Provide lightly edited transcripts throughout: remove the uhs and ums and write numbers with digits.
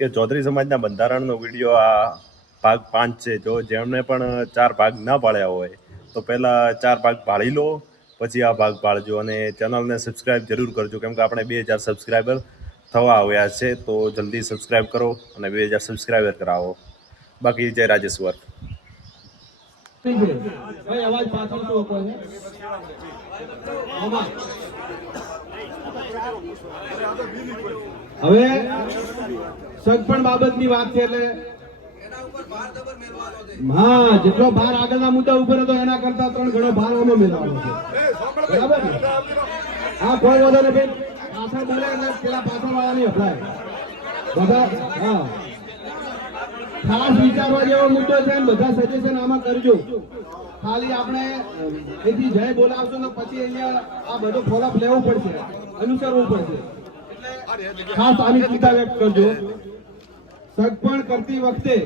કે ચૌધરી સમાજના બંધારણનો વિડીયો આ ભાગ 5 છે. જો જેમને પણ 4 ભાગ ના પાડ્યા હોય તો પહેલાં 4 ભાગ પાડી લો, પછી આ ભાગ પાડજો અને ચેનલને સબસ્ક્રાઈબ જરૂર કરજો, કેમ કે આપણે 2000 સબસ્ક્રાઈબર થવા આવ્યા છે. તો જલ્દી સબસ્ક્રાઈબ કરો અને 2000 સબસ્ક્રાઈબર કરાવો. બાકી જય રાજેશ્વર. હવે સગપણ બાબતની વાત છે એટલે હા, જેટલો ભાર આગળના મુદ્દા ઉપર હતો એના કરતા 3 ગણો ભાર આમાં મેળવવાનો છે. બરાબર ને? હા, કોઈ વધો ને ભાઈ પાછળ બોલે એટલે પેલા પાછળ વાળાની અભરાય બધા. હા, ખાસ વિચારવા જેવો મુદ્દો છે. બધા સજેશન આમાં કરજો. ખાલી આપણે એથી જય બોલાવશો તો પછી અહીંયા આ બધું ફોલોઅપ લેવું પડશે, અનુસરવું પડશે. ખાસ આની ચિંતા વ્યક્ત કરજો. સગપણ કરતી વખતે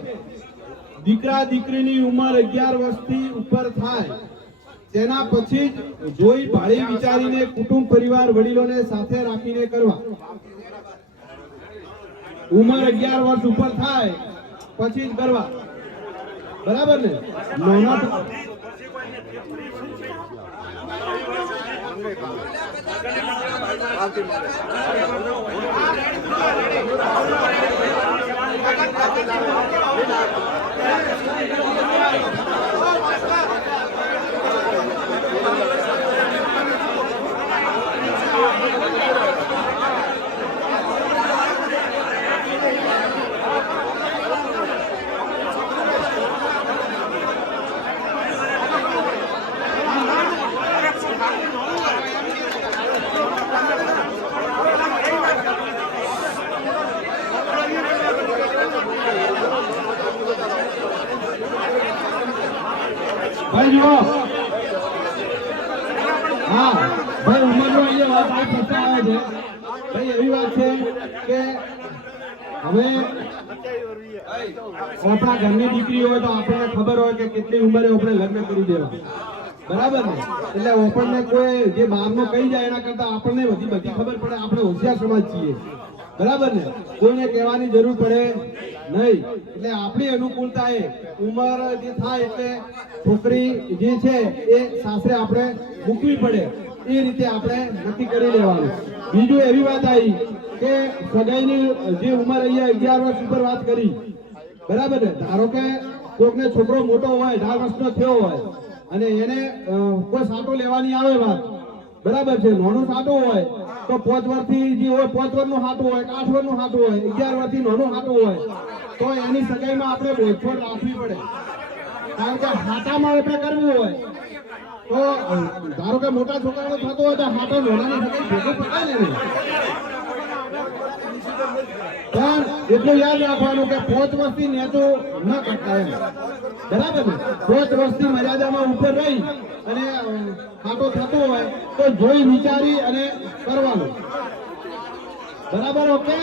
દીકરા દીકરીની ઉંમર 11 વર્ષથી ઉપર થાય તેના પછી જ જોઈ ભાળી વિચારીને કુટુંબ પરિવાર વડીલોને સાથે રાખીને કરવા. ઉંમર 11 વર્ષ ઉપર થાય પછી જ કરવા. બરાબર ને? નાના ભાઈ જુઓ, હા ભાઈ ઉંમરનો અહીંયા વાત પ્રશ્ન આવે છે. ભાઈ એવી વાત છે કે હવે આપણા ઘરની દીકરી હોય તો આપણને ખબર હોય કે કેટલી ઉંમરે આપણે લગ્ન કરી દેવા. બરાબર ને? એટલે આપણને કોઈ જે બહારનો કહી જાય એના કરતા આપણને બધી ખબર પડે. આપણે હોશિયાર સમાજ છીએ. બરાબર ને? કોઈને કહેવાની જરૂર પડે નહીં. એટલે આપણી અનુકૂળતા એ ઉંમર જે થાય એટલે છોકરી જે છે એ સાસરે આપણે મૂકવી પડે એ રીતે આપણે નક્કી કરી લેવાનું. બીજું એવી વાત આવી કે સગાઈની જે ઉંમર અહીંયા 11 વર્ષ ઉપર વાત કરી. બરાબર ને? ધારો કે કોઈકને છોકરો મોટો હોય, 18 વર્ષનો થયો હોય અને એને કોઈ સાટો લેવાની આવે વાત. બરાબર છે? નાનો સાટો હોય તો 5 વર્ષથી જે હોય 5 વર્ષનું સાટું હોય, 8 વર્ષનું સાટું હોય, 11 વર્ષથી નાનું સાટું હોય તો એની સગાઈમાં આપણે બોધછોડ રાખવી પડે. કારણ કે હાટામાં આપણે કરવું હોય તો ધારો કે મોટા છોકરાનો થતો હોય તો હાટો નાનાની સગાઈ ભેગું પતાય ને. પણ એટલું યાદ રાખવાનું કે 5 વર્ષથી નેતો ન કરતા એમ. બરાબર ને? 5 વર્ષની મર્યાદામાં ઉપર રહી અને ખાટો થતો હોય તો જોઈ વિચારી અને કરવાનું. બરાબર? ઓકે.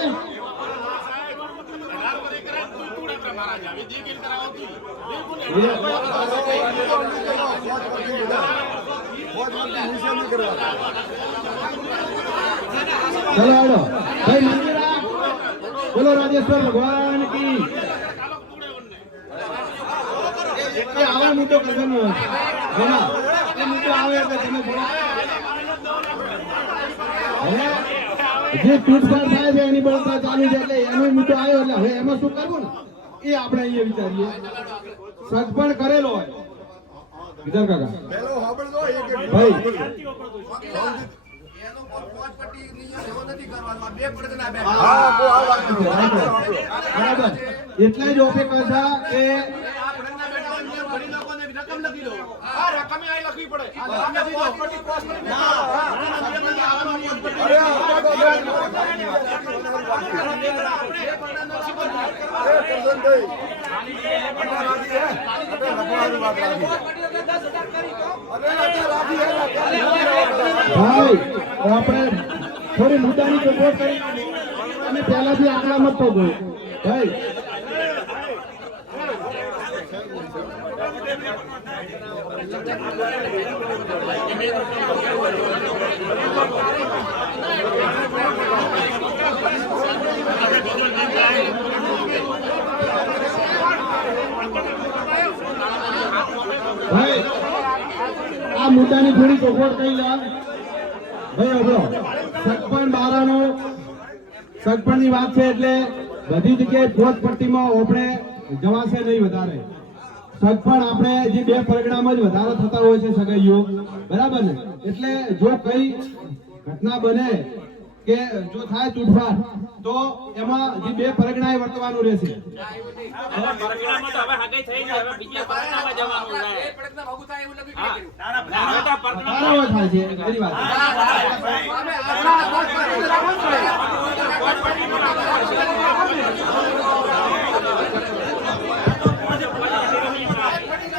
ચલો આવડો ભાઈ મંદિરા બોલો રાજેશ્વર ભગવાન કી. આવા મોટો કરવાનો હોય એ મોટો આવે એટલે તમે જે તૂટફાટ થાય છે એની બળતરા ચાલુ છે એટલે એનો મોટો આવ્યો એટલે હવે એમાં શું કરવું ને એ આપણે અહીંયા વિચારીએ. સગપણ કરેલો હોય વિચાર કાકા ભાઈ એટલે જ ઓપે કહા કે રકમ લખી દો. આ રકમ અહીં લખવી પડે. ભાઈ આપણે થોડી મુદ્દાની સપોર્ટ કરી અને પહેલાથી આંકડા મત થવો ભાઈ. Thank you. મુદ્દાની થોડી ચોખવટ કહી લે ભાઈ અબળો સગપણ બારાનો સગપણની વાત છે એટલે બધી જગ્યાએ પોત પટ્ટીમાં આપણે જવાશે નહીં વધારે સગપણ આપણે જે બે પરગણામાં જ વધારે થતા હોય છે સગાઈઓ બરાબર ને એટલે જો કઈ ઘટના બને કે જો થાય તૂટફાટ તો એમાં જે બે પરગણાએ વર્તવાનું રહેશે પરગણામાં તો હવે હગાઈ થઈ ગઈ, હવે બીજા પરગણામાં જવાનું છે. તારાઓ થાય છે ખરી વાત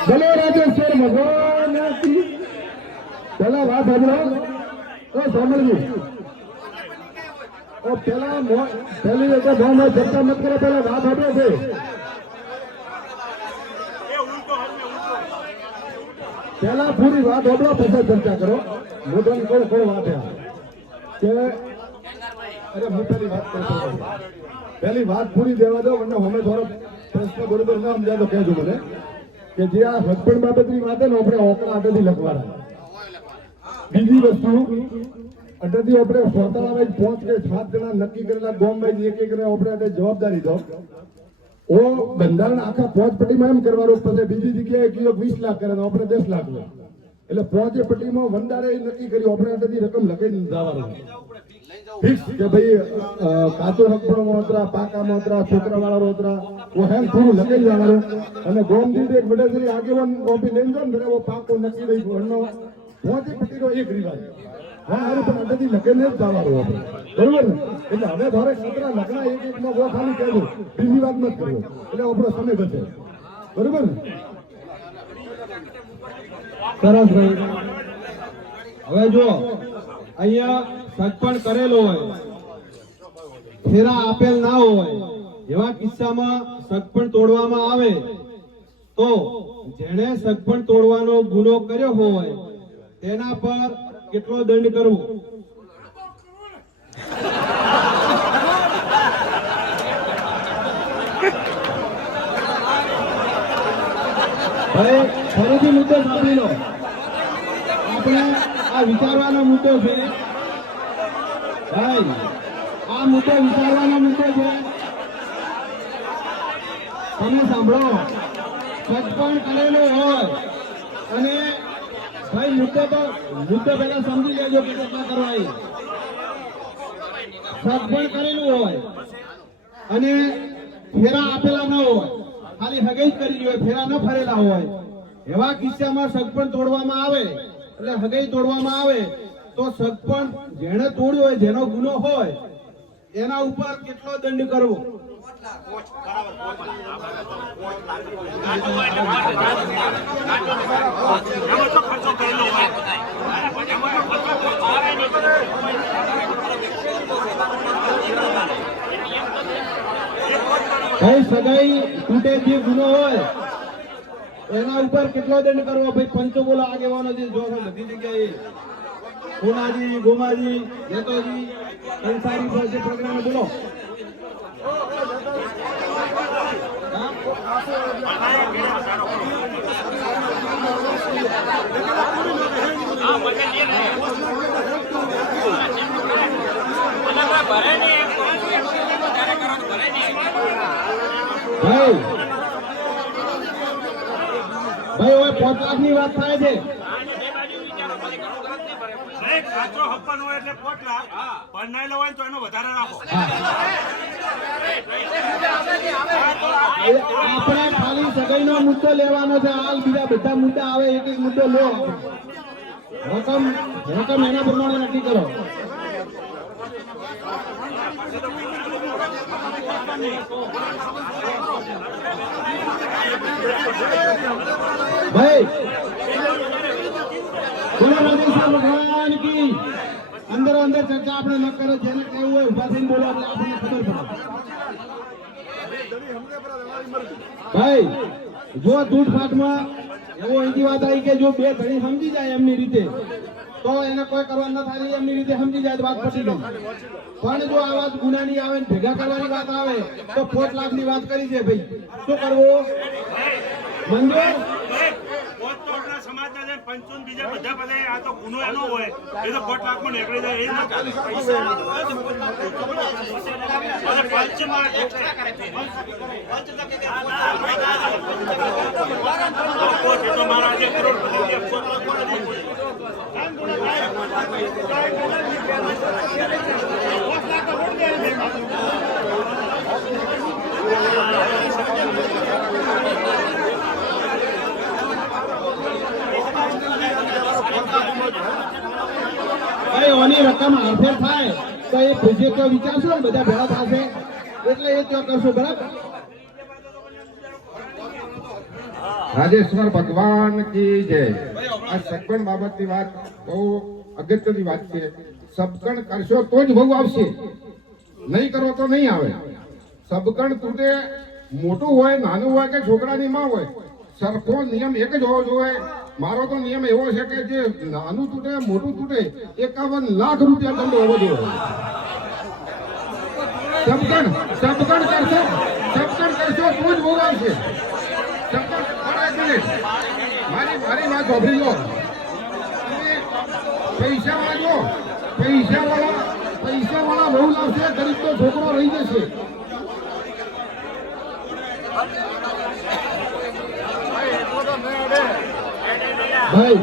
ભલે રાજેશ્વર ભગવાન કી પેલા વાત સાંભળો ઓ સાંભળજી ઓ પેલા પહેલી વખત ભાવમાં ચર્ચા મત કરો પેલા વાત સાંભળો છે પેલા પૂરી વાત સાંભળો પછી ચર્ચા કરો મોઢાની કોઈ વાત કે અરે હું પેલી વાત કરતો પહેલી વાત પૂરી દેવા દો અને અમે થોડો પ્રશ્ન બરોબર ના સમજાય તો કહેજો મને કે જે આ હસબન્ડ બાબતની વાત ને આપણે ઓકડા અડધી લખવાના બીજી વસ્તુ અડધી આપણે સોતાળા 5 કે 7 જણા નક્કી કરેલા ગોમ વાઇઝ એક એક ને આપણે જવાબદારી દો ઓ બંધારણ આખા 5 પટ્ટીમાં એમ કરવાનું પછી બીજી જગ્યાએ કિલો 20 લાખ કરે આપણે 10 લાખ લે એટલે 5 પટ્ટીમાં વંડારે નક્કી કર્યું આપણે અડધી રકમ લખીને જવાનું ફિક્સ કે ભાઈ કાચો રકડો મોતરા પાકા મોતરા છોકરા વાળા મોતરા वो है पूરું લખી જવાનું અને ગોમ દીધ એક વડેસરી આગેવાન કોપી લઈને જો ને वो પાકો નક્કી દઈ ભણનો પહોંચી પટ્ટીનો એક રિવાજ હા હારું પણ અડધી લખીને જ જવાનું આપણે બરોબર ને એટલે હવે થોડે સતરા લખના એક એક માં વો ખાલી કહેજો બીજી વાત મત કરજો એટલે આપણો સમય બચે બરોબર ને સરસ ભાઈ હવે જો અહીંયા સગપણ કરેલો હોય ફેરા આપેલ ના હોય એવા કિસ્સામાં સગપણ તોડવામાં આવે તો જેણે સગપણ તોડવાનો ગુનો કર્યો હોય તેના પર કેટલો દંડ કરવો ભાઈ ફરીથી મુદ્દો સાંભળી લો આપણે આ વિચારવાનો મુદ્દો છે ભાઈ આ મુદ્દો વિચારવાનો મુદ્દો છે તમે સાંભળો સગપણ કરેલો હોય અને ભાઈ મુદ્દો પહેલા સમજી લેજો કે કેટલા કરવાય સગપણ કરેલું હોય અને ફેરા આપેલા ન હોય ખાલી હગાઈ જ કરી હોય ફેરા ન ફરેલા હોય એવા કિસ્સામાં સગપણ તોડવામાં આવે એટલે હગાઈ તોડવામાં આવે તો સગપણ જેણે તોડ્યો હોય જેનો ગુનો હોય એના ઉપર કેટલો દંડ કરવો ભાઈ સગાઈ તૂટે જે ગુનો હોય એના ઉપર કેટલો દંડ કરવો ભાઈ પંચો બોલો આગેવાનો જે જો બધી જગ્યાએ સોનાજી ગોમાજી નેતોજી કંસારી પર જે પ્રોગ્રામ બોલો ભાઈ હવે 5 લાખની વાત થાય છે કાચો હપ્પન હોય એટલે 5 લાખ પરનાયેલો હોય તો એનો વધારે રાખો આપણે ખાલી સગાઈનો મુદ્દો લેવાનો છે હાલ બીજા બધા મુદ્દા આવે એક એક મુદ્દો લો રકમ એના પ્રમાણે નક્કી કરો ભાઈ બોલો રાજેશ્વર ભગવાન કી અંદર અંદર ચર્ચા આપણે ન કરો જેને કહેવું હોય ઉભા થઈને બોલો એટલે આપણને ખબર પડે ભાઈ જો તૂટફાટમાં એવો અહીંથી વાત આવી કે જો બે ધણી સમજી જાય એમની રીતે તો એને કોઈ કરવા ન થાય એમની રીતે સમજી જાય તો વાત પતી ગઈ પણ જો આ વાત ગુનાની આવે ને ભેગા કરવાની વાત આવે તો 5 લાખની વાત કરી છે ભાઈ શું કરવું મંજૂર સમાજના પંચોન બીજા બધા ભલે આ તો ગુનો એનો હોય એ તો 5 લાખમાં નીકળી જાય એ ના ચાલે અને પંચમાં એક્સ્ટ્રા કરે છે તો મારા જે કરોડપતિ ઓની રકમ હારફેર થાય તો એ પ્રોજેક્ટ વિચારશો ને બધા ભેળા થશે એટલે એ ત્યાં કરશો બરાબર રાજેશ્વર ભગવાન કી જય આ સગપણ બાબતની વાત બહુ અગત્યની વાત છે સબકણ કરશો તો જ ભોગ આવશે નહીં કરો તો નહીં આવે સબકણ તૂટે મોટું હોય નાનું હોય કે છોકરાની માં હોય સરખો નિયમ એક જ હોવો જોઈએ મારો તો નિયમ એવો છે કે જે નાનું તૂટે મોટું તૂટે 51 લાખ રૂપિયા દંડ હોવો જોઈએ સબકણ કરશો તો જ ભોગ આવશે મારી વાત સાંભળી લો પૈસાવાળા બહુ લાવશે ગરીબ તો છોકરો રહી જશે ભાઈ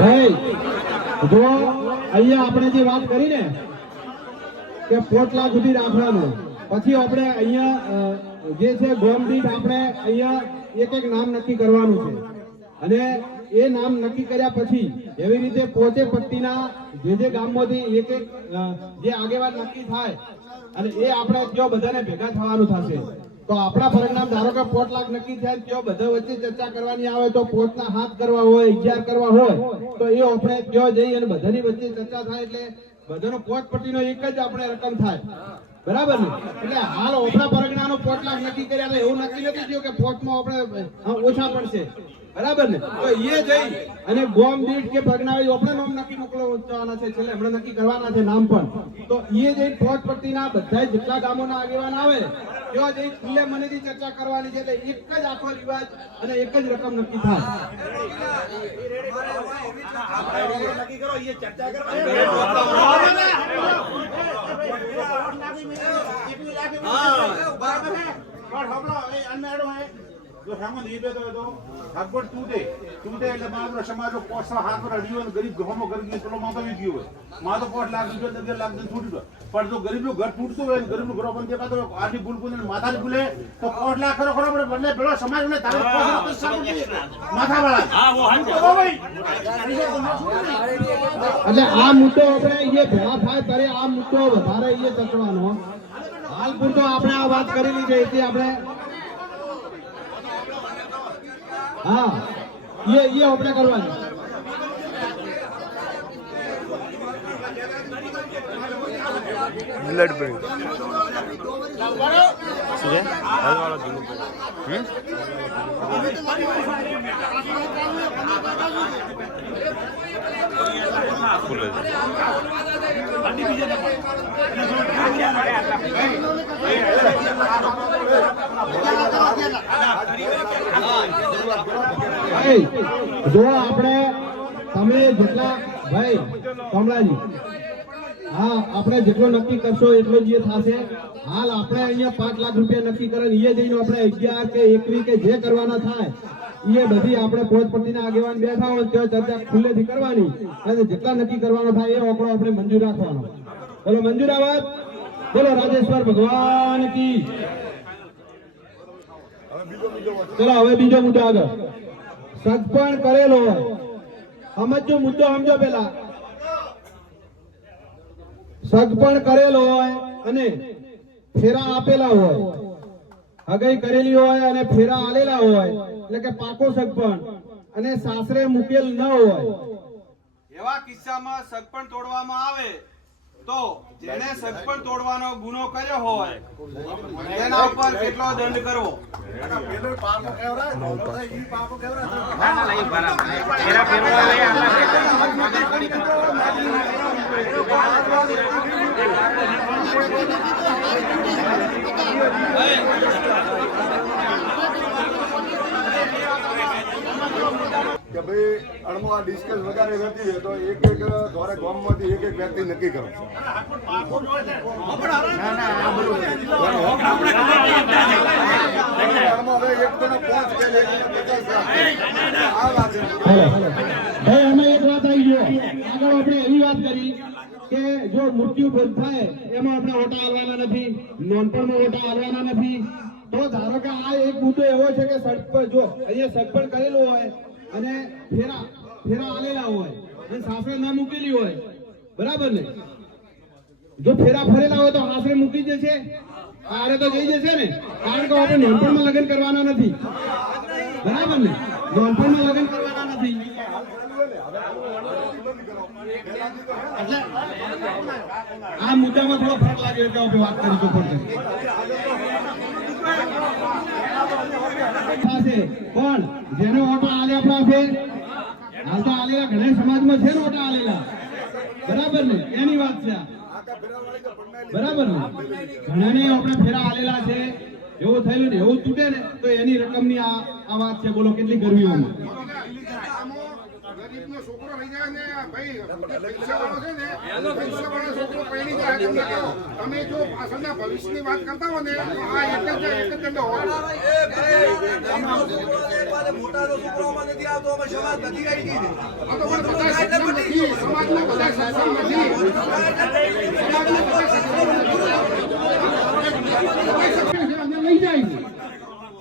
ભાઈ જો અહીંયા આપણે જે વાત કરી ને કે 5 લાખ સુધી રાખવાનું પછી આપણે અહીંયા જે છે ગોમ દીઠ આપણે અહીંયા એક નામ નક્કી કરવાનું છે અને એ નામ નક્કી કર્યા પછી એવી રીતે પોચે પટ્ટીના જે ગામમાંથી એક જે આગેવાન નક્કી થાય અને એ આપણે જો બધાને ભેગા થવાનું થશે તો આપણા પરિણામ ધારો કે 5 લાખ નક્કી થાય જો બધા વચ્ચે ચર્ચા કરવાની આવે તો 5 ના 7 કરવા હોય 11 કરવા હોય તો એ આપણે ત્યાં જઈ અને બધાની વચ્ચે ચર્ચા થાય એટલે બધાનો 5 પટ્ટીનો એક જ આપણે રકમ થાય બરાબર ને એટલે હાલ ઓપરા પરગણાનો 5 લાખ નક્કી કર્યા એટલે એવું નક્કી નથી થયું કે 5 માં આપણે ઓછા પડશે બરાબર ને તો એ જઈ અને ગોમ દીઠ કે પરગણા આપણે નામ નક્કી મોકલવાના છે છેલ્લે હમણાં નક્કી કરવાના છે નામ પણ તો એ જઈ 5 પટ્ટીના બધા જેટલા ગામોના આગેવાન આવે ત્યાં જઈ ખુલ્લે મનેથી ચર્ચા કરવાની છે એટલે એક જ આખો રિવાજ અને એક જ રકમ નક્કી થાય જો સામાન એ બે તો ભાગવડ તૂટે એટલે મારો સમાજો પોસા હાથ પર અડીયો અને ગરીબ ઘરમાં ઘર ગયો પેલો માતો વી ગયો હોય માતો 5 લાખ રૂપિયા 10 લાખ છૂટી ગયો પણ જો ગરીબનું ઘર તૂટતું હોય ગરીબનું ઘર પણ દેખાતો આડી ભૂલ ભૂલ માથાની ભૂલે તો 5 લાખ ખરો ખરો બદલે પેલો સમાજને તારે માથાવાળા હા વો હાથ ભાઈ એટલે આ મુદ્દો આપણે એ ભેળા થાય ત્યારે આ મુદ્દો વધારે એ ચર્ચવાનો હાલ પૂરતો આપણે આ વાત કરેલી છે એટલે આપણે હા એ આપણે કરવાની બ્લડ પ્રેશર શું છે હાલવાળો જૂનું ફૂલ જો આપણે તમે જેટલા ભાઈ કમલાજી હા આપણે જેટલો નક્કી કરશો એટલો જ એ થશે. હાલ આપણે અહીંયા 5 લાખ રૂપિયા નક્કી કરે એ જઈને આપણે 11 કે 21 કે જે કરવાના થાય એ બધી આપણે પોતપટ્ટીના આગેવાન બેઠા હોય ત્યાં ચર્ચા ખુલ્લેથી કરવાની અને જેટલા નક્કી કરવાનો થાય એ આંકડો આપણે મંજૂર રાખવાનો. બોલો મંજૂરાબાદ, બોલો રાજેશ્વર ભગવાન કી. ચલો હવે બીજો મુદ્દો આગળ. સગપણ કરેલો હોય, સમજો મુદ્દો સમજો પેલા. સગપણ કરેલો હોય અને ફેરા આપેલા હોય, હગાઈ કરેલી હોય અને ફેરા આલેલા હોય એટલે કે પાકો સગપણ અને સાસરે મૂકેલ ન હોય, એવા કિસ્સામાં સગપણ તોડવામાં આવે તો જેને સગપણ તોડવાનો ગુનો કર્યો હોય તેના ઉપર કેટલો દંડ કરવો? કે ભાઈ અણમો આ ડિસ્કસ વધારે રહેતી હોય તો એક દ્વારા ગામમાંથી એક વ્યક્તિ નક્કી કરો. ભાઈ અમે એક વાત આવી ગયો આગળ આપણે એવી વાત કરી કે જો મૃત્યુ ભોગ થાય એમાં આપણે ઓટા આલવાના નથી, નોનપણમાં ઓટા આલવાના નથી. તો ધારો કે આ એક મુદ્દો એવો છે કે સગપણ જો અહીંયા સગપણ કરેલું હોય અને ફેરા આલેલા હોય અને સાસરે ના મૂકેલી હોય, બરાબર ને? જો ફેરા ફરેલા હોય તો સાસરે મૂકી જશે, આરે તો જઈ જશે ને, કારણ કે આપણે નોનપણમાં લગ્ન કરવાના નથી, બરાબર ને? નોનપણમાં લગ્ન કરવાના નથી એટલે આ મુદ્દામાં થોડો ફરક લાગે એટલે આપણે વાત કરી પાસે પણ જેને ઓટા આલ્યા પાસે હાલ તો આલેલા ઘણા સમાજમાં છે ને ઓટા આલેલા, બરાબર ને? એની વાત છે બરાબર ને? ઘણાને આપણે ફેરા આલેલા છે, એવું થયેલું ને એવું તૂટે ને તો એની રકમની આ વાત છે. બોલો કેટલી ગરમીઓમાં ગરીબનો છોકરો રહી જાય ને ભાઈ પૈસાવાળો છે ને પૈસાવાળો છોકરો પહેરી જાય તમને કહો. તમે જો પાછળના ભવિષ્યની વાત કરતા હો ને તો આ એક જ દંડ હોય. મોટાનો છોકરો આમાં નથી આવતો, અમે સમાજ નથી આવી ગઈ. આ તો પણ બધા શિક્ષણ નથી, સમાજના બધા શિક્ષણ નથી, સમાજના બધા શિક્ષણ નથી. લઈ જાય છે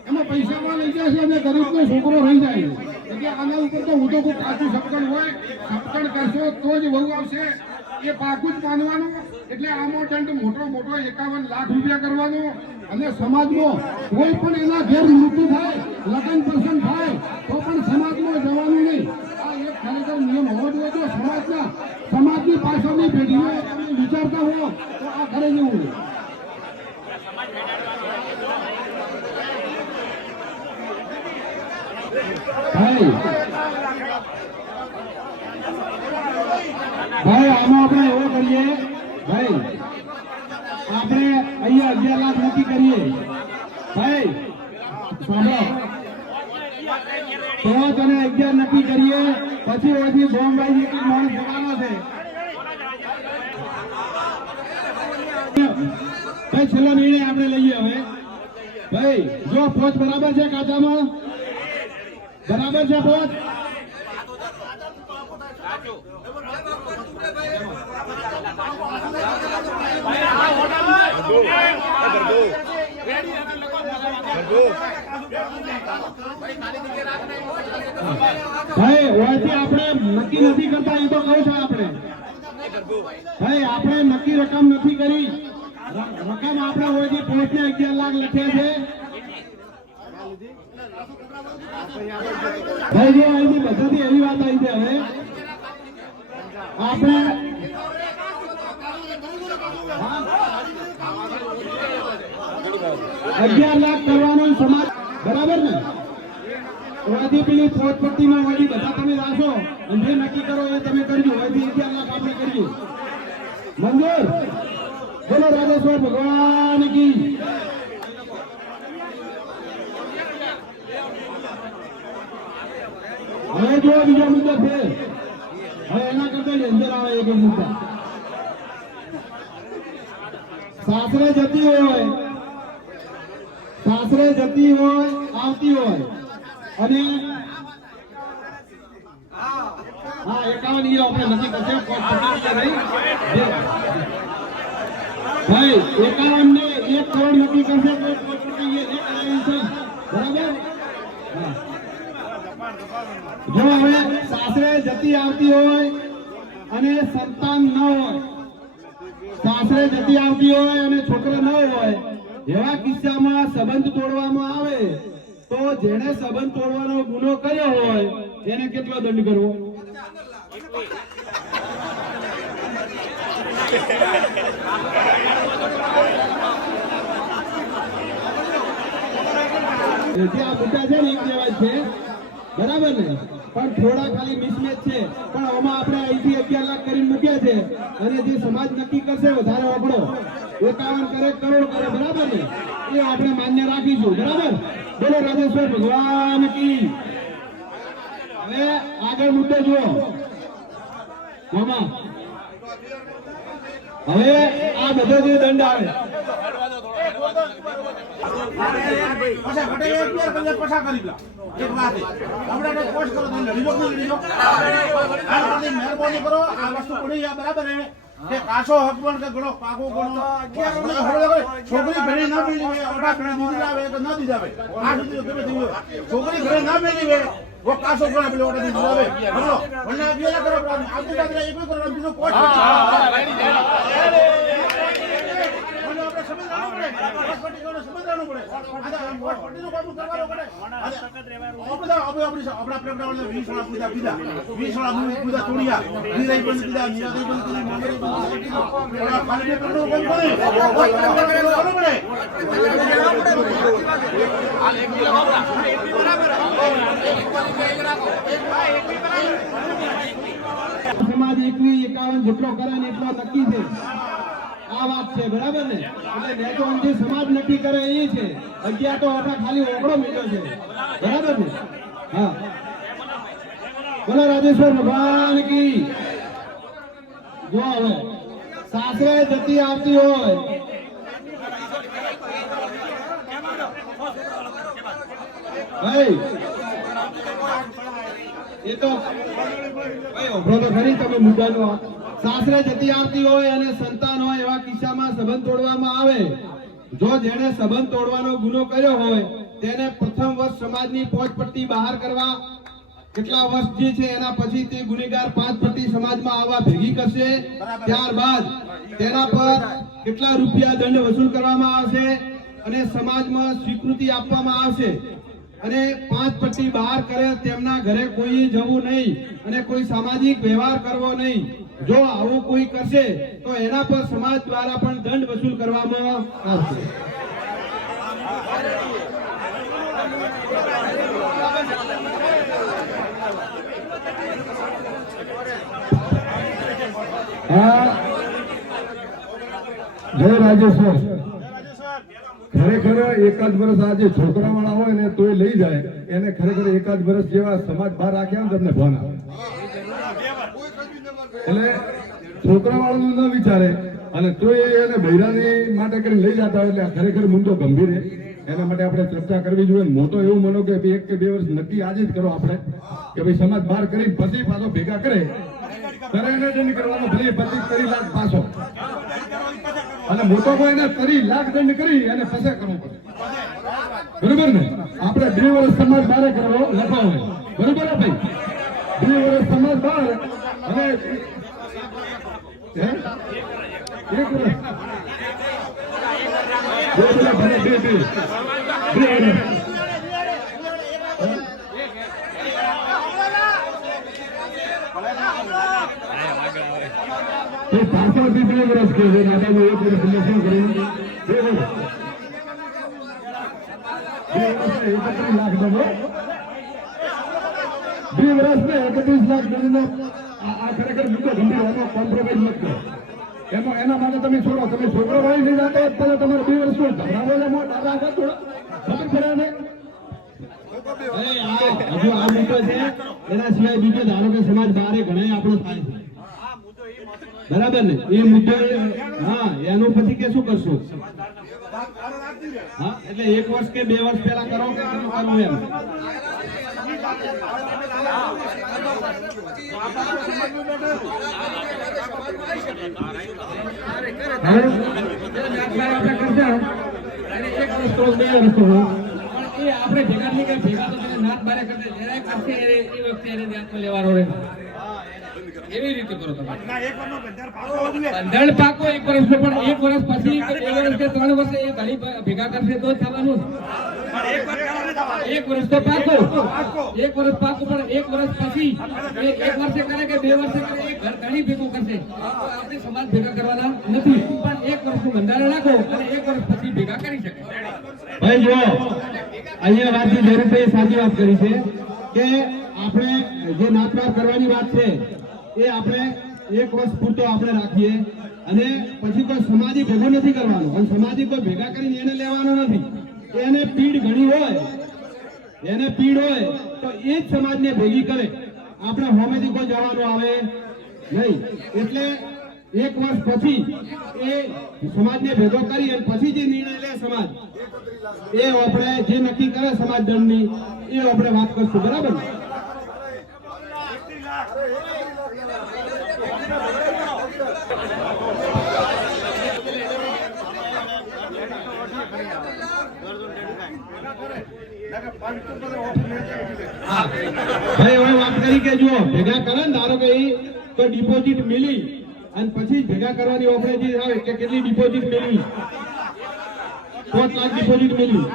એમાં પૈસામાં લઈ જાય છે અને ગરીબનો છોકરો રહી જાય છે. એટલે આના ઉપર તો હું તો કોઈ પાકું સપકણ હોય, સપકણ કરશો તો જ વહુ આવશે, એ પાકું જ માનવાનું. એટલે આનો દંડ મોટો 51 લાખ રૂપિયા કરવાનો અને સમાજમાં કોઈ પણ એના ઘેર મૃત્યુ થાય, લગ્ન પ્રસંગ થાય તો પણ સમાજમાં જવાનું નહીં. આ એક ખરેખર નિયમ હોવો જોઈએ. જો સમાજની પાછળની પેઢીને તમે વિચારતા હો તો આ ઘરે જેવું ભાઈ આમાં આપણે એવો કરીએ ભાઈ, આપણે અહીંયા 11 લાખ નક્કી કરીએ ભાઈ, સાંભળો તો તને 11 નક્કી કરીએ પછી ઓથી બોમ્બાઈ એક માણસ બોલાવાનો છે ભાઈ. છેલ્લો નિર્ણય આપણે લઈએ હવે ભાઈ. જો પોચ બરાબર છે કાચામાં, બરાબર છે પોચ? ભાઈ ઓયથી આપણે નક્કી નથી કરતા, એ તો કહું છું આપણે ભાઈ, આપણે નક્કી રકમ નથી કરી. રકમ આપણે ઓયથી પોચને 11 લાખ લખ્યા છે ભાઈ. જો અહીંથી બધાથી એવી વાત આવી છે હવે આપણે 11 લાખ કરવાનો સમાજ, બરાબર ને? વાદી પેલી પોતપટ્ટીમાં વાદી બધા તમે રાખો અને જે નક્કી કરો એ તમે કરજો. વાદી 11 લાખ આપણે કરીએ. મંજૂર? બોલો રાજેશ્વર ભગવાન કી. હવે જો બીજો મુદ્દો છે, હવે એના કરતા અંદર આવે એક મુદ્દા સાસરે જતી હોય આવતી હોય અને હા 51 ઈ આપણે નક્કી કરશે કોઈ પકડી નહીં ભાઈ 51 ને 1 કરોડ નક્કી કરશે કોઈ પકડી એક લાઈન છે બરાબર હા. જો હવે સાસરે જતી આવતી હોય અને સંતાન ન હોય સાસરે જતી આવતી હોય અને છોકરો ન હોય એવા કિસ્સામાં સંબંધ તોડવામાં આવે તો જેણે સંબંધ તોડવાનો ગુનો કર્યો હોય એને કેટલો દંડ કરવો જે આ મુદ્દા છે ને એક જેવા છે બરાબર ને પણ થોડા ખાલી મિસમેચ છે પણ આમાં આપણે અહીંથી 11 લાખ કરીને મૂક્યા છે અને જે સમાજ નક્કી કરશે વધારે આંકડો 51 કરોડ કરે બરાબર ને એ આપણે માન્ય રાખીશું બરાબર બોલો રાજેશ્વર ભગવાન કી હવે આગળ મુદ્દો જુઓ મામા હવે આ બધો જે દંડ આવે પાછા ઘટે એક વાર કલાક પાછા કરી લો એક વાત છે આપણે તો પોસ્ટ કરો તો લડી લો આ બધી મહેરબાની કરો આ વસ્તુ પડી આ બરાબર હે કે કાસો હક પણ કે ગણો પાકો ગણો છોકરી ઘરે ના મેલી હોય ઓઢા ઘરે દીધી આવે તો ના દીધા આવે આ સુધી ગમે થઈ ગયો છોકરી ઘરે ના મેલી હોય वो कासो कोना पेले ओटा दी जावे बोलो वरना बिया करो आपकी बात एक भी करो बिनो कोच बोलो આપણે સમજવાનું પડે કોટી કોને સમજવાનું પડે આ કોટીનું કામ કરવાનું પડે આપણા પ્રોગ્રામ 20 વાળા પૂજા પીધા 20 વાળા પૂજા તોડિયા નીરાઈ બંધ પીધા નીરાઈ બંધ કરી માંગરી બંધ ખાલી કરવાનું કામ કરે કરવાનું પડે આ એક કિલો વાપરા બરાબર સમાજ 51 જેટલો કરે ને એટલો નક્કી છે આ વાત છે બરાબર ને એટલે નેતો જે સમાજ નક્કી કરે એ છે 11 તો આપણે ખાલી ઓગળો મીઠો છે બરાબર ને હા બોલો રાજેશ્વર ભગવાન કી જો હવે સાસરે જતી આવતી હોય ભાઈ એ તો ભાઈ ઓભરો તો ખરી તમે મુદ્દાનો સાસરે જતી આવતી હોય અને સંતાન હોય એવા કિસ્સામાં સંબંધ તોડવામાં આવે જો જેણે સંબંધ તોડવાનો ગુનો કર્યો હોય તેને પ્રથમ વર્ષ સમાજની પોચપટ્ટી બહાર કરવા કેટલા વર્ષ જે છે એના પછી તે ગુનેગાર 5 પટ્ટી સમાજમાં આવવા ભેગી કરશે ત્યારબાદ તેના પર કેટલા રૂપિયા દંડ વસૂલ કરવામાં આવશે અને સમાજમાં સ્વીકૃતિ આપવામાં આવશે અને 5 પટ્ટી બહાર કરે તેમના ઘરે કોઈ જવું નહીં અને કોઈ સામાજિક વ્યવહાર કરવો નહીં જો આવું કોઈ કરશે તો એના પર સમાજ દ્વારા પણ દંડ વસૂલ કરવામાં આવશે હા જય રાજેશ્વર ખરેખર એકાદ વર્ષ આ જે છોકરા વાળા હોય ને તોય લઈ જાય એને ખરેખર એકાદ વર્ષ જેવા સમાજ બહાર રાખ્યા ને તમને ભાન આવે એટલે છોકરા વાળાનું ન વિચારે અને તોય એને બૈરાની માટે કરીને લઈ જતા હોય એટલે ખરેખર મુદ્દો ગંભીર છે એના માટે આપણે ચર્ચા કરવી જોઈએ મોટો એવું માનો કે 1 કે 2 વર્ષ નક્કી આજે જ કરો આપણે કે ભાઈ સમાજ બહાર કરી પછી પાછો ભેગા કરે કરે એને દંડ કરવાનો ભલે 25-30 લાખ પાછો અને મોટો કોઈ એને 30 લાખ દંડ કરી અને પછી કરવો પડે બરોબર ને આપણે 2 વર્ષ સમાજ બહાર કરવો લખવા હોય બરોબર ભાઈ 2 વર્ષ સમાજ બહાર અને 1 વર્ષ પાછળ થી 2 વર્ષ કે છે દાદાજી 1 વર્ષ શું કર્યું 2 વર્ષ 31 લાખ દો 2 વર્ષ ને 31 લાખ દંડનો આ ખરેખર મુદ્દો ગંભીર એનો કોમ્પ્રોમાઇઝ મત કરો એમાં એના માટે તમે છોડો તમે છોકરો વાળી નહીં જતા પહેલા તમારે 2 વર્ષ શું ધરાવો એમાં દાદા આગળ થોડા ખબર પડે ને હજુ આ મુદ્દો છે એના સિવાય બીજો ધારો કે સમાજ બહાર ઘણા આપણો થાય છે બરાબર ને? એ મુદ્દો હા, એનું પછી કે શું કરશું? હા, એટલે 1 વર્ષ કે 2 વર્ષ પહેલા કરો કે શું કરવું એમ? આપણે ભેગા નહીં કરે, ભેગા તો તેને નાત બારે કરતે જરાય કરશે એ વખતે એને ધ્યાનમાં લેવાનો રહે. એવી રીતે કરો તમે. બંધારણ પાકો 1 વર્ષનો, પણ 1 વર્ષ પછી કે 2 વર્ષ કે 3 વર્ષે એ ઘડી ભેગા કરશે તો જ થવાનું. 1 વર્ષ તો પાકો, 1 વર્ષ પાકો, પણ 1 વર્ષ પછી 1 વર્ષે કરે કે 2 વર્ષે કરે એ ઘડી ભેગું કરશે. આપણે સમાજ ભેગા કરવાના નથી, પણ 1 વર્ષનું બંધારણ રાખો અને 1 વર્ષ પછી ભેગા કરી શકે. ભાઈ જો અહીંયા વાત જે જરૂર સાચી વાત કરી છે કે આપણે જે નાતબાર કરવાની વાત છે એ આપણે 1 વર્ષ પૂરતો આપણે રાખીએ અને પછી કોઈ સમાજી ભેગો નથી કરવાનો, અને સમાજી કોઈ ભેગા કરીને એને લેવાનો નથી. એને પીડ ઘણી હોય, એને પીડ હોય તો એ જ સમાજને ભેગી કરે, આપણે હોમેથી કોઈ જવાનું આવે નહીં. એટલે 1 વર્ષ પછી એ સમાજને ભેગો કરી અને પછી જે નિર્ણય લે સમાજ, એ આપણે જે નક્કી કરે સમાજ દંડની, એ આપણે વાત કરશું. બરાબર ને? ભાઈ હવે વાત કરી કે જો ભેગા કરે ને, ધારો કે તો ડિપોઝિટ મિલી અને પછી ભેગા કરવાની ઓફર જે આવે કે કેટલી ડિપોઝિટ મિલી, 5 લાખ ડિપોઝિટ મિલી.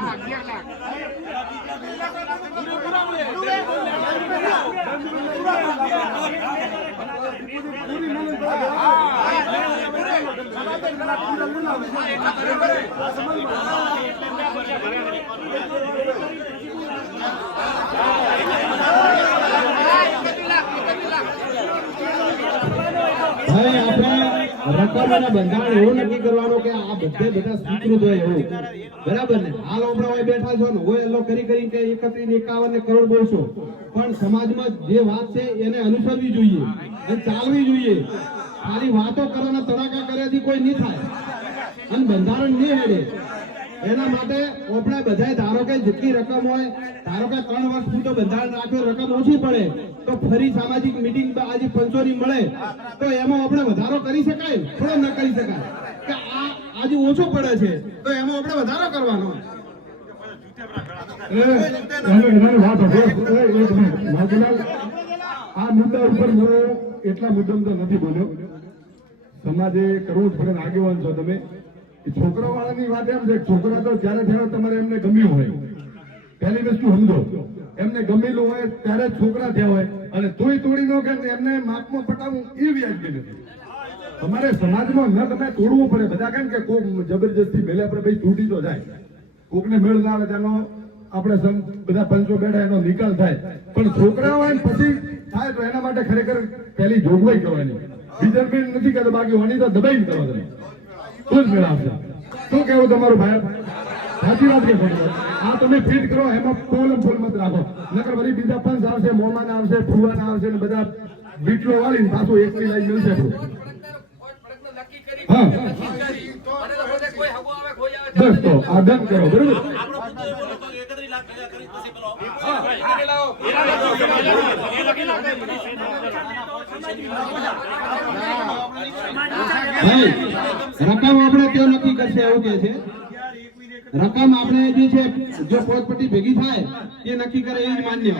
હવે આપણે રકમ અને બંધારણ એવું નક્કી કરવાનું કે આ બધા સ્વીકૃત હોય એવું. બરાબર ને? હાલ આપણે હોય બેઠા છો ને હોય એલો કરી કે 31-51 કરોડ બોલશો, પણ સમાજમાં જે વાત છે એને અનુસરવી જોઈએ અને ચાલવી જોઈએ. ખાલી વાતો કરવાના તડાકા કર્યાથી કોઈ નહીં થાય અને બંધારણ નહીં હેડે. એના માટે આપણે બધાય ધારો કે જેટલી રકમ હોય, ધારો કે 3 વર્ષ પૂરતો બંધારણ રાખ્યો, રકમ ઓછી પડે તો ફરી સામાજિક મીટિંગ આજે 500ની મળે તો એમાં આપણે વધારો કરી શકાય, થોડો ન કરી શકાય કે આ આજે ઓછું પડે છે તો એમાં આપણે વધારો કરવાનો. આ મુદ્દા ઉપર હું એટલા મુદ્દમ તો નથી બોલ્યો. સમાજે કરવું જ પડે, આગેવાન છો તમે. છોકરા વાળાની વાત એમ છે, છોકરા તો જ્યારે ત્યારે તમારે એમને ગમ્યું હોય, પહેલી વસ્તુ સમજો, એમને ગમેલું હોય ત્યારે છોકરા થયા હોય, અને તોય તોડી ન કરે એમને માપમાં પટાવવું એ વ્યાજબી નથી. તમારે સમાજમાં ન તમે તોડવું પડે. બધા કેમ કે કોક જબરજસ્તી મેલે આપણે ભાઈ તૂટી તો જાય, કોકને મેળ ના આવે તેનો આપણે બધા પંચો બેઠા એનો નિકાલ થાય, પણ છોકરા હોય પછી થાય તો એના માટે ખરેખર પહેલી જોગવાઈ કરવાની. બીજરબીન નથી કરતો, બાકી વાની તો દબાઈ કરો તમે તો જ મેળ આવશે. શું કેવું તમારું ભાઈ? સાચી વાત કે ખોટી વાત? આ તમે ફિટ કરો, એમાં પોલ મત રાખો, નકર બધી બીજા પંચ આવશે, મોમાના આવશે, ફુવાના આવશે ને બધા બીટલો વાળીને પાછું એકની લાઈન મળશે. હા બસ તો આ ડન કરો. બરોબર? રકમ આપણે કયો નક્કી કરશે એવું કે છે? રકમ આપણે જે છે જો પોતપટ્ટી ભેગી થાય એ નક્કી કરે એ જ માન્ય.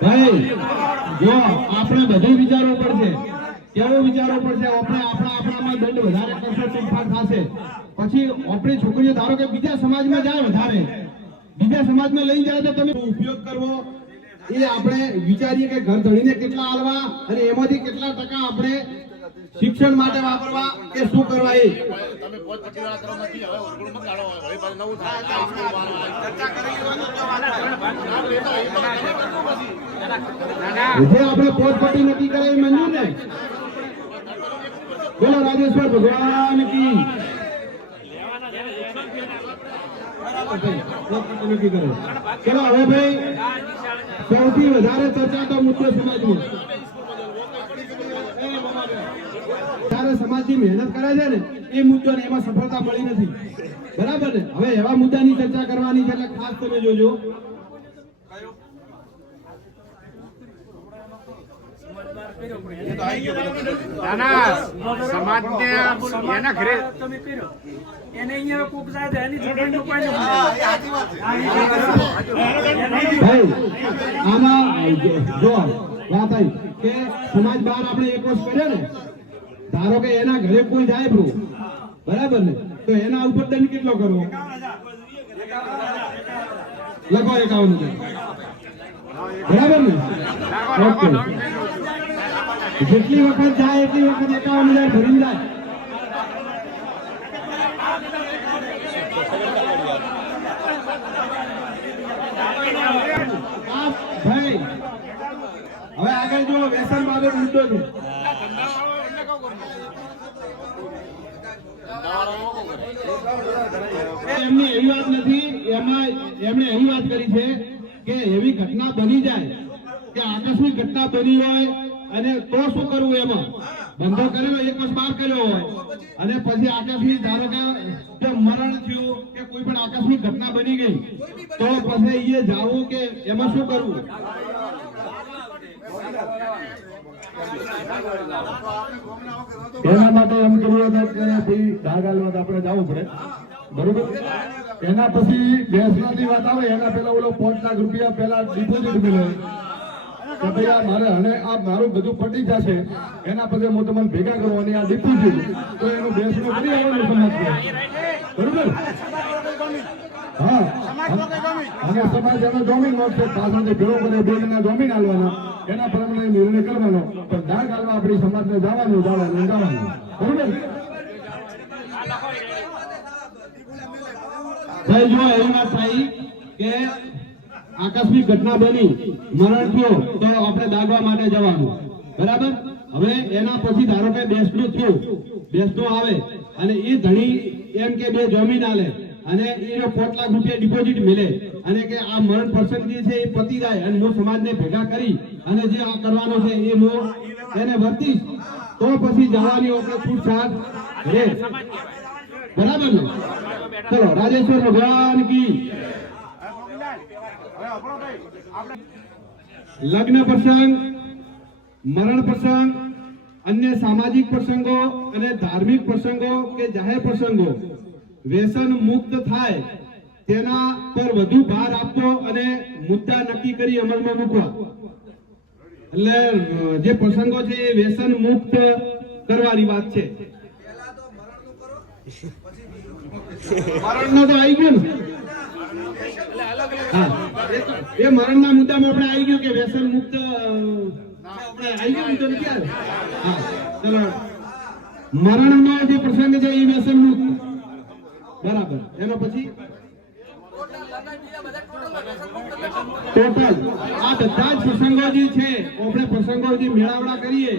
ભાઈ જો આપણે બધું વિચારવું પડશે. કેવું વિચારવું પડશે? આપણે આપણામાં દંડ વધારે કરશે, ચૂકફાટ થશે, પછી આપણી છોકરીઓ ધારો કે બીજા સમાજમાં જાય, વધારે બીજા સમાજમાં લઈ જાય તો તમે ઉપયોગ કરવો એ આપણે વિચારીએ કે ઘર ધણીને કેટલા આલવા અને એમાંથી કેટલા ટકા આપણે શિક્ષણ માટે વાપરવા કે શું કરવા. એ જે આપણે પોતપટ્ટી નક્કી કરે એ મંજૂર ને. બોલો રાજેશ્વર ભગવાન કી નક્કી કરો. ચલો હવે ભાઈ સૌથી વધારે ચર્ચાતો મુદ્દો સમાજમાં ત્યારે સમાજની મહેનત કરે છે ને એ મુદ્દો ને એમાં સફળતા મળી નથી. બરાબર ને? હવે એવા મુદ્દાની ચર્ચા કરવાની છે એટલે ખાસ તમે જોજો. ભાઈ આમાં જો વાત આવી કે સમાજ બહાર આપણે એક વર્ષ કર્યો ને, ધારો કે એના ઘરે કોઈ જાય બ્રો, બરાબર ને, તો એના ઉપર દંડ કેટલો કરવો? લખો 51,000. બરાબર ને? ઓકે. જેટલી વખત જાય એટલી વખત 51,000 ભરીને જાય. ભાઈ હવે આગળ જો વ્યસન બાબત મુદ્દો છે. એમની એવી વાત નથી, એમાં એમણે એવી વાત કરી છે કે એવી ઘટના બની જાય કે આકસ્મિક ઘટના બની હોય અને તો શું કરવું? એમાં ધંધો કરેલો 1 વર્ષ બહાર કર્યો હોય અને પછી આકસ્મિક ધારો કે જો મરણ થયું કે કોઈ પણ આકસ્મિક ઘટના બની ગઈ તો પછી એ જાવું કે એમાં શું કરવું? એના માટે એમ કરવું હતું કે ભાઈ ડાઘ હાલવા આપણે જવું પડે, બરોબર? એના પછી બેસવાની વાત આવે એના પેલા ઓલો 5 લાખ રૂપિયા પેલા ડિપોઝિટ મળે કે ભાઈ આ મારે અને આ મારું બધું પટી જશે, એના પછી હું તમને ભેગા કરવાની આ ડિપોઝિટ, તો એનું બેસણું કરી આવવાનું સમાજ, બરોબર? હા, અને સમાજ એનો જોમીન નોટશે, પાછળથી ભેગો કરે 2 જણા જોમીન હાલવાના, એના પ્રમાણે નિર્ણય કરવાનો. પણ ડાઘ હાલવા આપણી સમાજને જવાનું, બરોબર? ભાઈ જો એવી વાત થઈ કે આકસ્મિક ઘટના બની, મરણ થયો તો આપણે દાગવા માટે જવાનું, બરાબર? હવે એના પછી ધારો કે બેસણું થયું, બેસણું આવે અને એ ધણી એમ કે 2 જમીન આલે અને એનો 5 લાખ રૂપિયા ડિપોઝિટ મળે અને કે આ મરણ પ્રસંગ જે છે એ પતી જાય અને હું સમાજને ભેગા કરી અને જે આ કરવાનો છે એ હું એને વર્તીશ, તો પછી જવાની આપણે છૂટછાટ રહે, બરાબર ને? ચલો રાજેશ્વર ભગવાન કી. લગ્ન પ્રસંગ, મરણ પ્રસંગ, અન્ય સામાજિક પ્રસંગો અને ધાર્મિક પ્રસંગો કે જાહેર પ્રસંગો વ્યસન મુક્ત થાય તેના પર વધુ ભાર આપવો અને મુદ્દા નક્કી કરી અમલમાં મૂકવા. એટલે જે પ્રસંગો છે એ વ્યસન મુક્ત કરવાની વાત છે. મરણનો તો આવી ગયો ને, હા, એ મરણના મુદ્દામાં આપણે આવી ગયું કે વ્યસન મુક્ત આપણે આવી ગયું તો નથી આવે. હા, ચલો મરણનો જે પ્રસંગ છે એ વ્યસન મુક્ત, બરાબર? એનો પછી ટોટલ આ બધા જ પ્રસંગો જે છે આપણે પ્રસંગો જે મેળાવડા કરીએ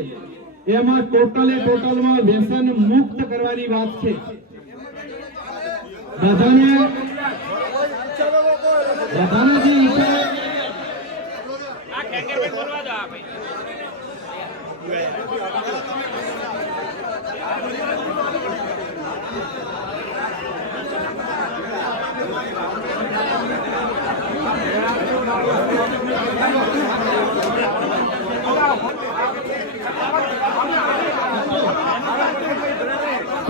એમાં ટોટલમાં વ્યસન મુક્ત કરવાની વાત છે. બધાને જે ઈચ્છા આ ખેંકેરભાઈ બોલવા દો. આ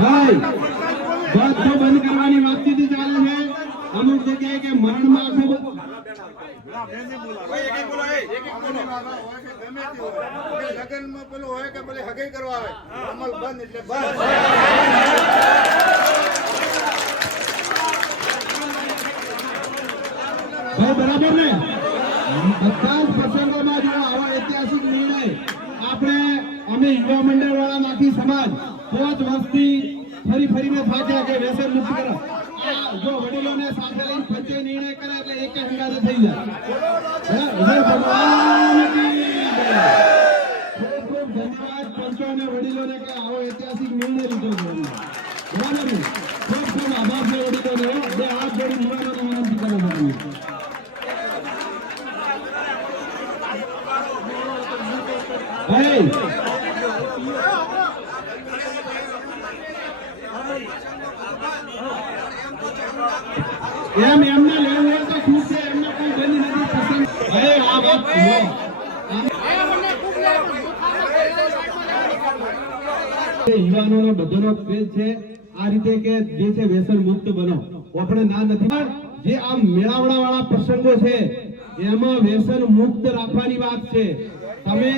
ભાઈ ભાઈ બધું બંધ કરવાની વાતચીત ચાલે છે. અમુક જગ્યાએ કે મરણમાં ખૂબ લગ્નમાં પેલું હોય કે પેલી હગાઈ કરવા આવે અમલ બંધ એટલે બંધ. ભાઈ બરાબર ને? બધા જ પ્રસંગોમાં જો આવા ઐતિહાસિક નિર્ણય આપણે અમે યુવા મંડળ વાળા નાખી સમાજ 5 વર્ષથી ફરીને થાક્યા કે વ્યસન મુક્ત કરો. જો વડીલોને સાથે લઈને પંચે નિર્ણય કરે એટલે એક હંગાતે થઈ જાય. ભગવાન કી જય. ખૂબ ખૂબ ધન્યવાદ પંચો અને વડીલોને કે આવો ઐતિહાસિક નિર્ણય લીધો છે બરાબર ને ખૂબ ખૂબ આભાર છે વડીલોનો બે હાથ જોડી મોરાનો વિનંતી કરું છું એમ એમને લેવું તો શું છે એમને કોઈ ગંધ નથી પસંદ આ વાત યુવાનોનો બધાનો ક્રેઝ છે આ રીતે કે જે છે વ્યસન મુક્ત બનો આપણે ના નથી પણ જે આ મેળાવડા વાળા પ્રસંગો છે એમાં વ્યસન મુક્ત રાખવાની વાત છે તમે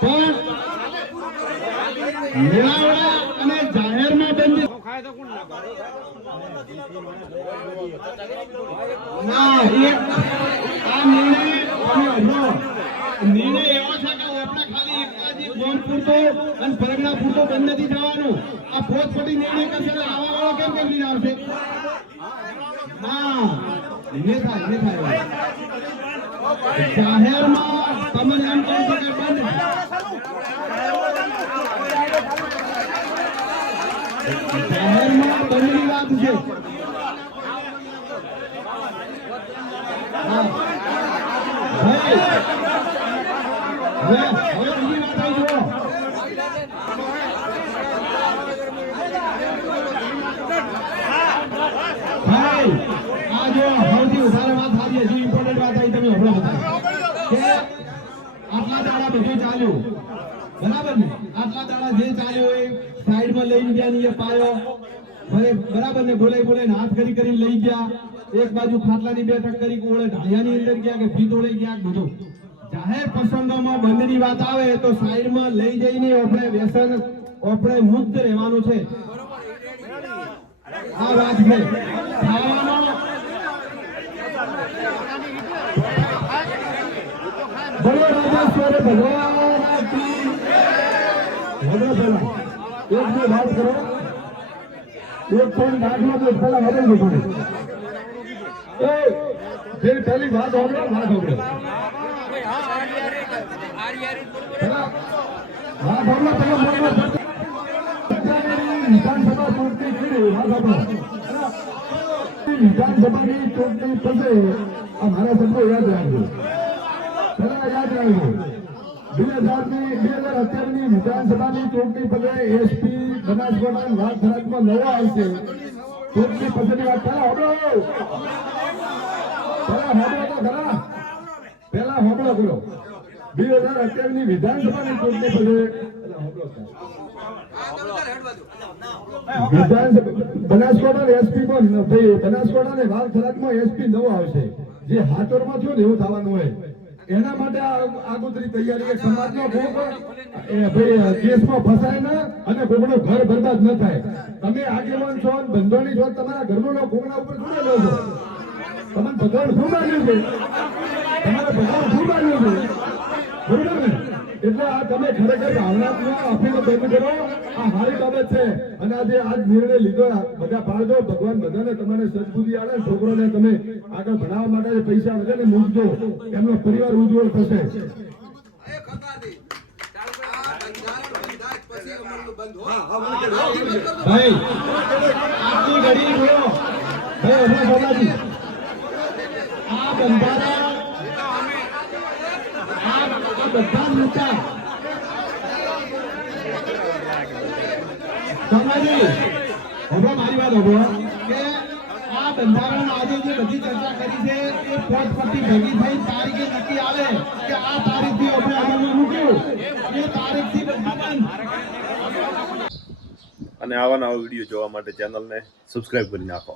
પણ મેળાવડા અને જાહેરમાં બંધ ના આ નિર્ણય એવો છે કે આપણે ખાલી એકલાજી ગોળ પૂરતો અને પરગણા પૂરતો બંધ નથી થવાનું આ પોતપોતી નિર્ણય કરશે આવા વાળો કેમ લઈને આવશે ના એને થાય જાહેરમાં તમને એમ કહું છું કે બંધ જાહેરમાં બંધની વાત છે હવે બીજી વાત આવી જુઓ ભાઈ આ જો સૌથી વધારે વાત સારી હજી ઇમ્પોર્ટન્ટ વાત આવી તમે હમણાં બતાવી કે આટલા દાડા બધું ચાલ્યું બરાબર ને આટલા દાડા જે ચાલ્યું એ સાઈડમાં લઈ ગયા ને એ પાયો બરાબર ને બોલાઈ હાથ કરીને લઈ ગયા એક બાજુ ખાટલાની બેઠક કરી ઓળે ઢાયાની અંદર ગયા કે ભીત ઓળે ગયા બધું જાહેર પ્રસંગોમાં બંધની વાત આવે તો સાઈડમાં લઈ જઈને આપણે વ્યસન આપણે મુક્ત રહેવાનું છે આ વાત છે બોલો રાજેશ્વર ભગવાન કી એક બે વાત કરો એક ફોન દાખલો તો પેલા હવે પડે જે પહેલી વાત હોગળો વાત હોગળો વિધાનસભા ચૂંટણી કરી વિધાનસભાની ચૂંટણી થશે આ મારા શબ્દો યાદ રાખજો પેલા યાદ રાખજો 2017ની વિધાનસભાની ચૂંટણી પછી એસપી બનાસકાંઠા વાત થરાદમાં નવો આવશે ચૂંટણી પછીની વાત પેલા હોબળો કરો 2017ની વિધાનસભાની ચૂંટણી પછી બનાસકાંઠા એસપી બનાસકાંઠા ને વાવ થરાદમાં એસપી નવો આવશે જે હાથોરમાં થયું ને એવું થવાનું હોય એના માટે આગોતરી તૈયારી સમાજનો કોક કેસમાં ફસાય ના અને કોકનું ઘર બરબાદ ન થાય તમે આગેવાન છો બંધોની છો તમારા ઘરનો લોકો કોકના ઉપર જોડેલો છો તમે ભગવાન શું માન્યું છે તમારે ભગવાન શું માન્યું છે બરોબર ને એટલે આ તમે ખરેખર ભાવનાત્મક અપીલ બંધ કરો આ સારી બાબત છે અને આજે આજ નિર્ણય લીધો બધા પાડજો ભગવાન બધાને તમારે સદબુદ્ધિ આવે છોકરોને તમે આગળ ભણાવવા માટે પૈસા વધે ને મૂકજો એમનો પરિવાર ઉજ્જવળ થશે ભાઈ આટલી ઘડી બોલો ભાઈ હમણાં બોલાજી આ બંધારણ બધા નેતા સમાજી હવે મારી વાત હોભળો કે આ બંધારણ આજે જે બધી ચર્ચા કરી છે એ પોત પરથી ભેગી થઈ તારીખે નક્કી આવે કે આ તારીખથી આપણે અમલમાં મૂક્યું એ તારીખથી બધું બંધ અને આવા નવા વિડીયો જોવા માટે ચેનલને સબસ્ક્રાઇબ કરી નાખો.